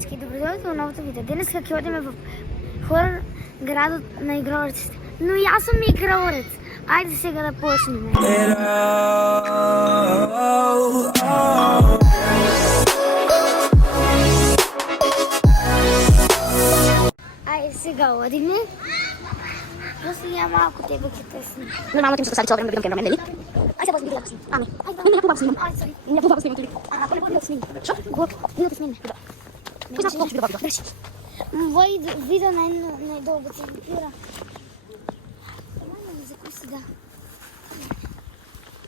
дечки, добре до новото видео. Денес ќе одиме в хорор градот на игрорците. Но јас сум игрорец. Ајде сега да почнеме. Ајде сега одиме. После ја малку тебе ќе те снимам. Нормално ти ми се досади цяло време да гледам камера, нели? Ај сега возьми да снимам. Ами. Не побавам снимам. Ај, сори. Не побавам снимам туди. Не буде да снимам. Шо? Гот, видео да снимаме. Кој знае колку ќе добави? Речи. Вој видео најдолго се емитира. За кој си да?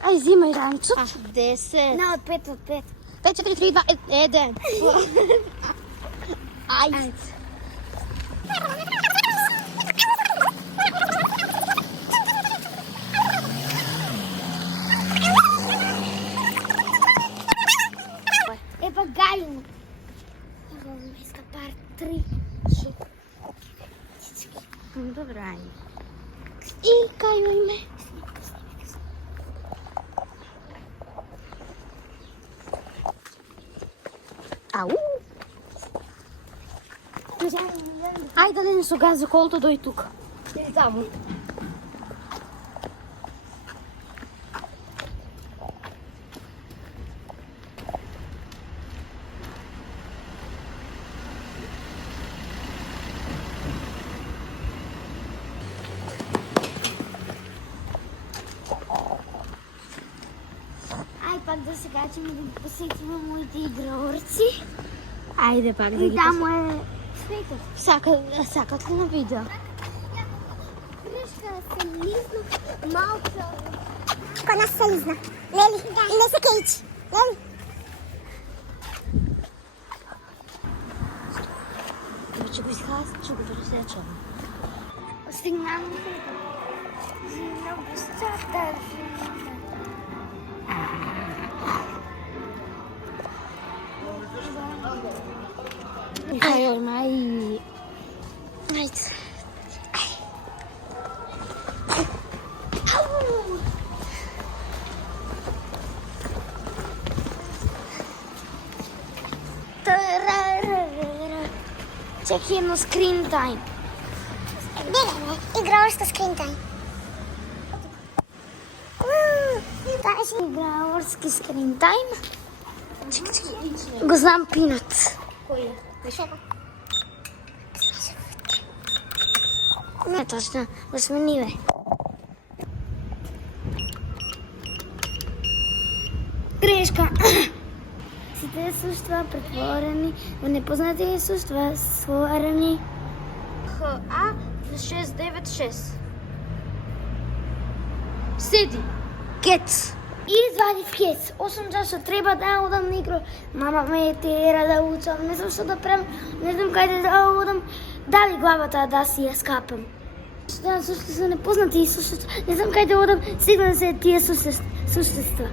Ај, зимај ранчо. 10. Не, од 5, од 5. 5, 4, 3, 2, 1. Ај. Епа галјно. Ескапар 3. Добро, ајде. И кајујме. Ау. Ајде да не со газ за колото дој тука. Иди таму. Ај пак да се качиме да посетиме моите игрорци. Ајде пак да И ги таму е светот. Сакат ли на видео? Кришка се лизна малка. Кој нас се лизна? Лели? И не се кейч. Лели? Ќе го изхаз, ќе го пресечам. Стигнаме на бустата. Ај, мај. Ајде. Чеки едно скрин тайм. Бегање. Игрорска скрин тајм. Играорски скрин тайм. Го знам пинот. Кој е? Вишоко? Не точно, го смениве. Грешка. Сите суштва претворени во непознати суштва стварени. ХА 696. Седи. Кец. И извадив кец. 8 часот треба да одам на игро. Мама ме тера да учам. Не знам што да правам. Не знам каде да одам. Дали главата да си ја скапам. Да, суште се непознати и суште. Не знам каде одам. Сигурно се тие суштества.